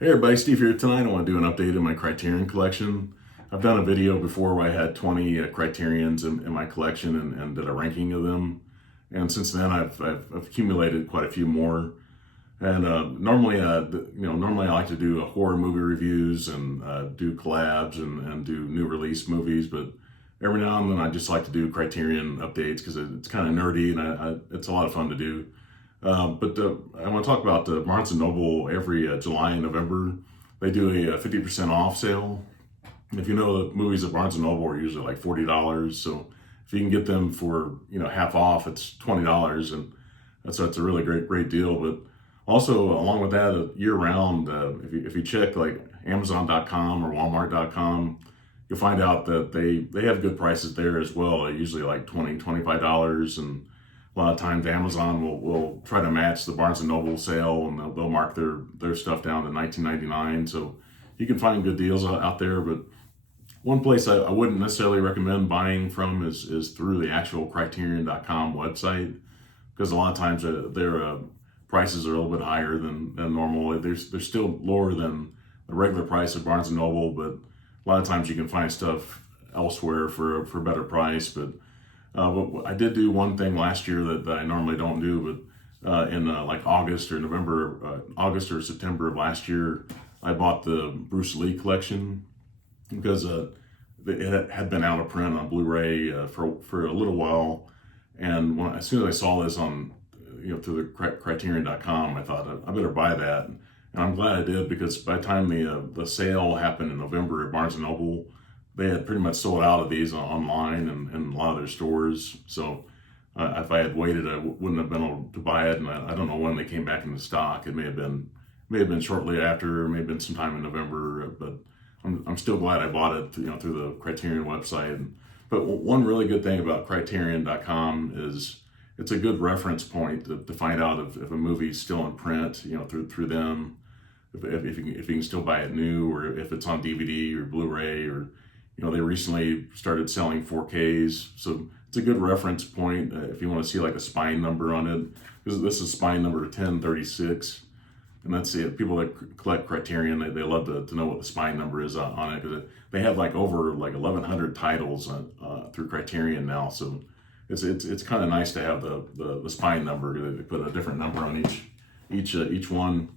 Hey everybody, Steve here. Tonight I want to do an update of my Criterion collection. I've done a video before where I had 20 Criterions in my collection and did a ranking of them. And since then I've accumulated quite a few more. And normally I like to do horror movie reviews and do collabs and do new release movies, but every now and then I just like to do Criterion updates because it's kind of nerdy and it's a lot of fun to do. But I want to talk about Barnes& and Noble every July and November. They do a 50% off sale. If you know, the movies at Barnes& and Noble are usually like $40. So if you can get them for, half off, it's $20. And that's a really great deal. But also along with that, year round, if you check like Amazon.com or Walmart.com, you'll find out that they have good prices there as well. Usually like $25. And a lot of times Amazon will try to match the Barnes & Noble sale, and they'll mark their stuff down to $19.99. So you can find good deals out there. But one place I wouldn't necessarily recommend buying from is through the actual Criterion.com website, because a lot of times their prices are a little bit higher than normal. They're still lower than the regular price of Barnes & Noble, but a lot of times you can find stuff elsewhere for a better price. But I did do one thing last year that I normally don't do, but in like August or September of last year, I bought the Bruce Lee collection because it had been out of print on Blu-ray for a little while, and as soon as I saw this on through the Criterion.com, I thought I better buy that, and I'm glad I did, because by the time the sale happened in November at Barnes & Noble, they had pretty much sold out of these online and a lot of their stores. So if I had waited, I wouldn't have been able to buy it. And I don't know when they came back into stock. It may have been shortly after, or may have been sometime in November. But I'm still glad I bought it, through the Criterion website. But one really good thing about Criterion.com is it's a good reference point to find out if a movie's still in print, through them. If you can still buy it new, or if it's on DVD or Blu-ray, or they recently started selling 4Ks, so it's a good reference point if you want to see like a spine number on it. This is spine number 1036, and that's it. People that collect Criterion, they love to know what the spine number is on it, because they have like over like 1,100 titles through Criterion now. So it's kind of nice to have the spine number. They put a different number on each one.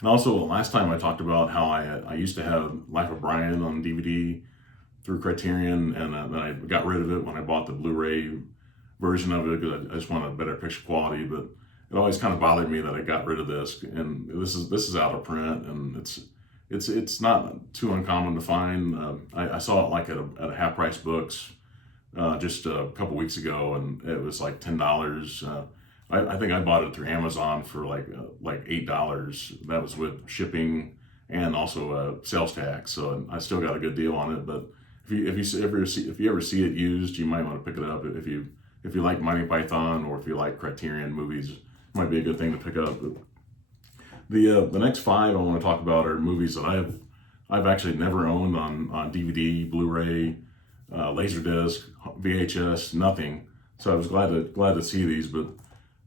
And also, last time I talked about how I used to have Life of Brian on DVD through Criterion, and then I got rid of it when I bought the Blu-ray version of it, because I just wanted a better picture quality. But it always kind of bothered me that I got rid of this, and this is out of print, and it's not too uncommon to find. I saw it like at a half price books just a couple weeks ago, and it was like $10. I think I bought it through Amazon for like $8. That was with shipping and also sales tax. So I still got a good deal on it. But if you ever see it used, you might want to pick it up. If you like Monty Python, or if you like Criterion movies, it might be a good thing to pick up. But the next five I want to talk about are movies that I've actually never owned on DVD, Blu-ray, Laserdisc, VHS, nothing. So I was glad to see these. But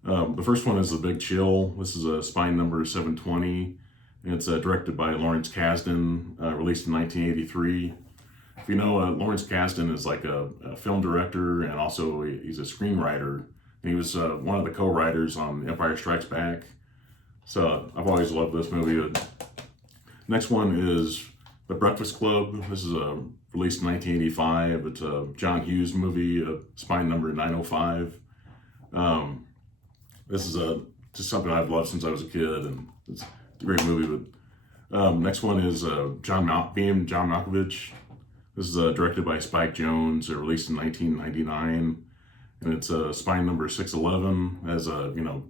the first one is The Big Chill. This is a spine number 720. And it's directed by Lawrence Kasdan, released in 1983. If you know, Lawrence Kasdan is like a film director, and also he's a screenwriter. And he was one of the co-writers on Empire Strikes Back. So I've always loved this movie. Next one is The Breakfast Club. This is released in 1985. It's a John Hughes movie, spine number 905. This is just something I've loved since I was a kid, and it's a great movie. But next one is John Malkovich. This is directed by Spike Jonze, released in 1999, and it's spine number 611. It has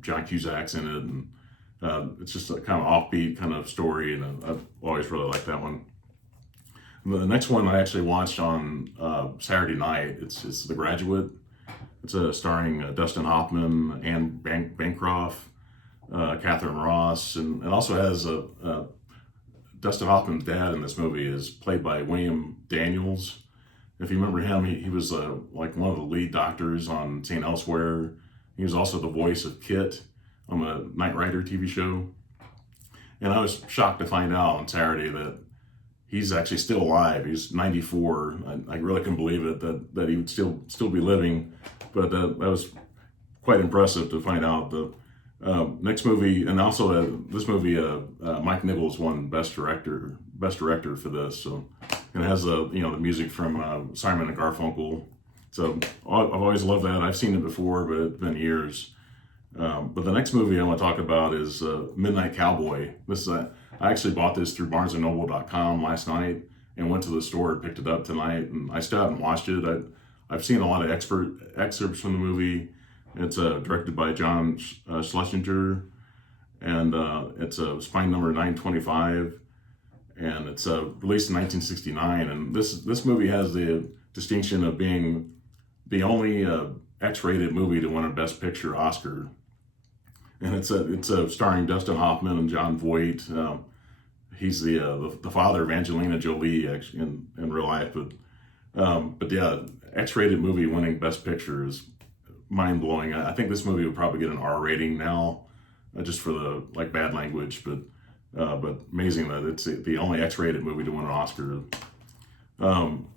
John Cusack's in it, and it's just a kind of offbeat kind of story, and I've always really liked that one. And the next one I actually watched on Saturday night. It's The Graduate. It's starring Dustin Hoffman, Anne Bancroft, Catherine Ross, and it also has Dustin Hoffman's dad in this movie is played by William Daniels. If you remember him, he was like one of the lead doctors on St. Elsewhere. He was also the voice of Kit on the Knight Rider TV show. And I was shocked to find out on Saturday that he's actually still alive. He's 94. I really couldn't believe it that he would still be living. But that was quite impressive to find out. The next movie, and also this movie, Mike Nichols won best director for this. So, and it has the music from Simon and Garfunkel. So I've always loved that. I've seen it before, but it's been years. But the next movie I want to talk about is Midnight Cowboy. I actually bought this through BarnesandNoble.com last night and went to the store and picked it up tonight. And I still haven't watched it. I've seen a lot of excerpts from the movie. It's directed by John Schlesinger, and it's spine number 925, and it's released in 1969. And this movie has the distinction of being the only X-rated movie to win a Best Picture Oscar. And it's starring Dustin Hoffman and Jon Voight. He's the father of Angelina Jolie actually in real life, but yeah, X-rated movie winning Best Picture is mind-blowing. I think this movie would probably get an R rating now, just for the bad language, but amazing that it's the only X-rated movie to win an Oscar.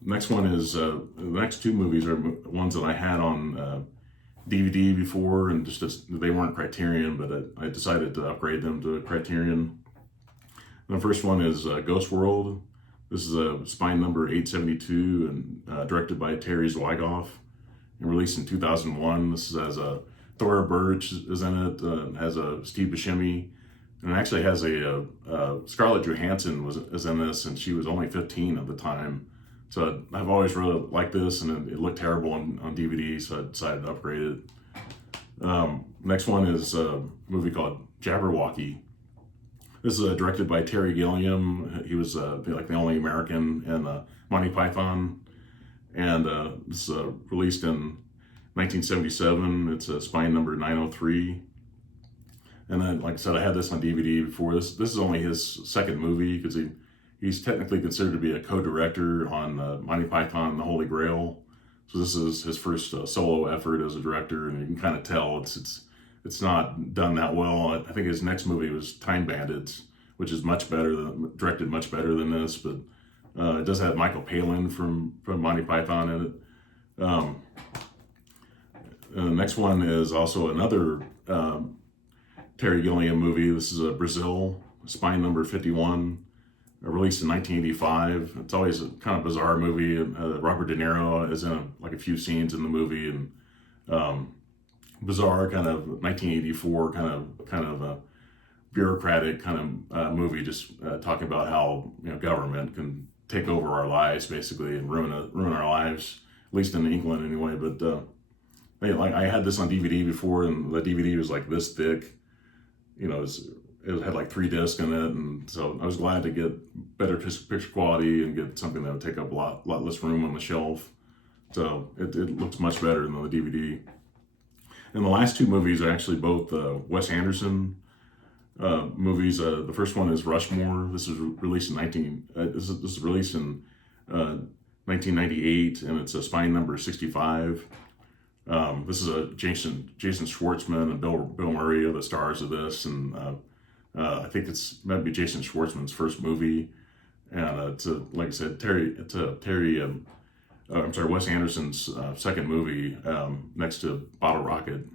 Next one is the next two movies are ones that I had on DVD before, and they weren't Criterion, but I decided to upgrade them to Criterion. And the first one is Ghostworld. This is a spine number 872 and directed by Terry Zwigoff and released in 2001. This has Thora Birch is in it, has a Steve Buscemi, and it actually has a Scarlett Johansson is in this, and she was only 15 at the time. So I've always really liked this, and it looked terrible on DVD, so I decided to upgrade it. Next one is a movie called Jabberwocky. This is directed by Terry Gilliam. He was the only American in Monty Python, and this is released in 1977. It's spine number 903. And then, like I said, I had this on DVD before. This is only his second movie, because he's technically considered to be a co-director on Monty Python and the Holy Grail. So this is his first solo effort as a director, and you can kind of tell it's not done that well. I think his next movie was Time Bandits, which is directed much better than this, but it does have Michael Palin from Monty Python in it. The next one is also another Terry Gilliam movie. This is Brazil, spine number 51. Released in 1985. It's always a kind of bizarre movie. Robert De Niro is in a few scenes in the movie, and bizarre kind of 1984 kind of a bureaucratic kind of movie, just talking about how government can take over our lives basically and ruin our lives, at least in England anyway. But I had this on DVD before, and the DVD was like this thick. It had 3 discs in it, and so I was glad to get better picture quality and get something that would take up a lot less room on the shelf. So it looks much better than the DVD. And the last two movies are actually both Wes Anderson movies. The first one is Rushmore. This is released in 1998, and it's a spine number 65. This is Jason Schwartzman and Bill Murray are the stars of this, and I think it's maybe Jason Schwartzman's first movie, and it's like I said, Wes Anderson's second movie, next to Bottle Rocket.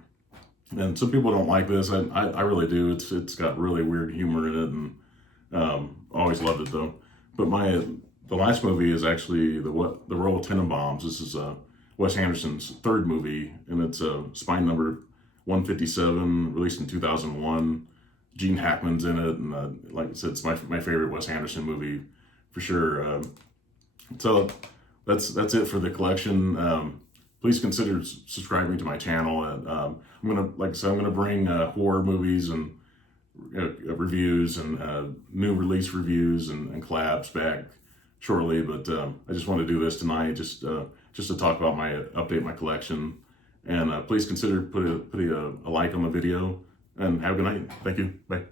And some people don't like this. I really do. It's got really weird humor in it, and always loved it though. But the last movie is actually the Royal Tenenbaums. This is Wes Anderson's third movie, and it's spine number 157, released in 2001. Gene Hackman's in it, and like I said, it's my favorite Wes Anderson movie for sure. So that's it for the collection. Please consider subscribing to my channel. I'm gonna bring horror movies and reviews and new release reviews and collabs back shortly. But I just want to do this tonight, just to talk about update my collection. And please consider putting a like on the video. And have a good night. Thank you. Bye.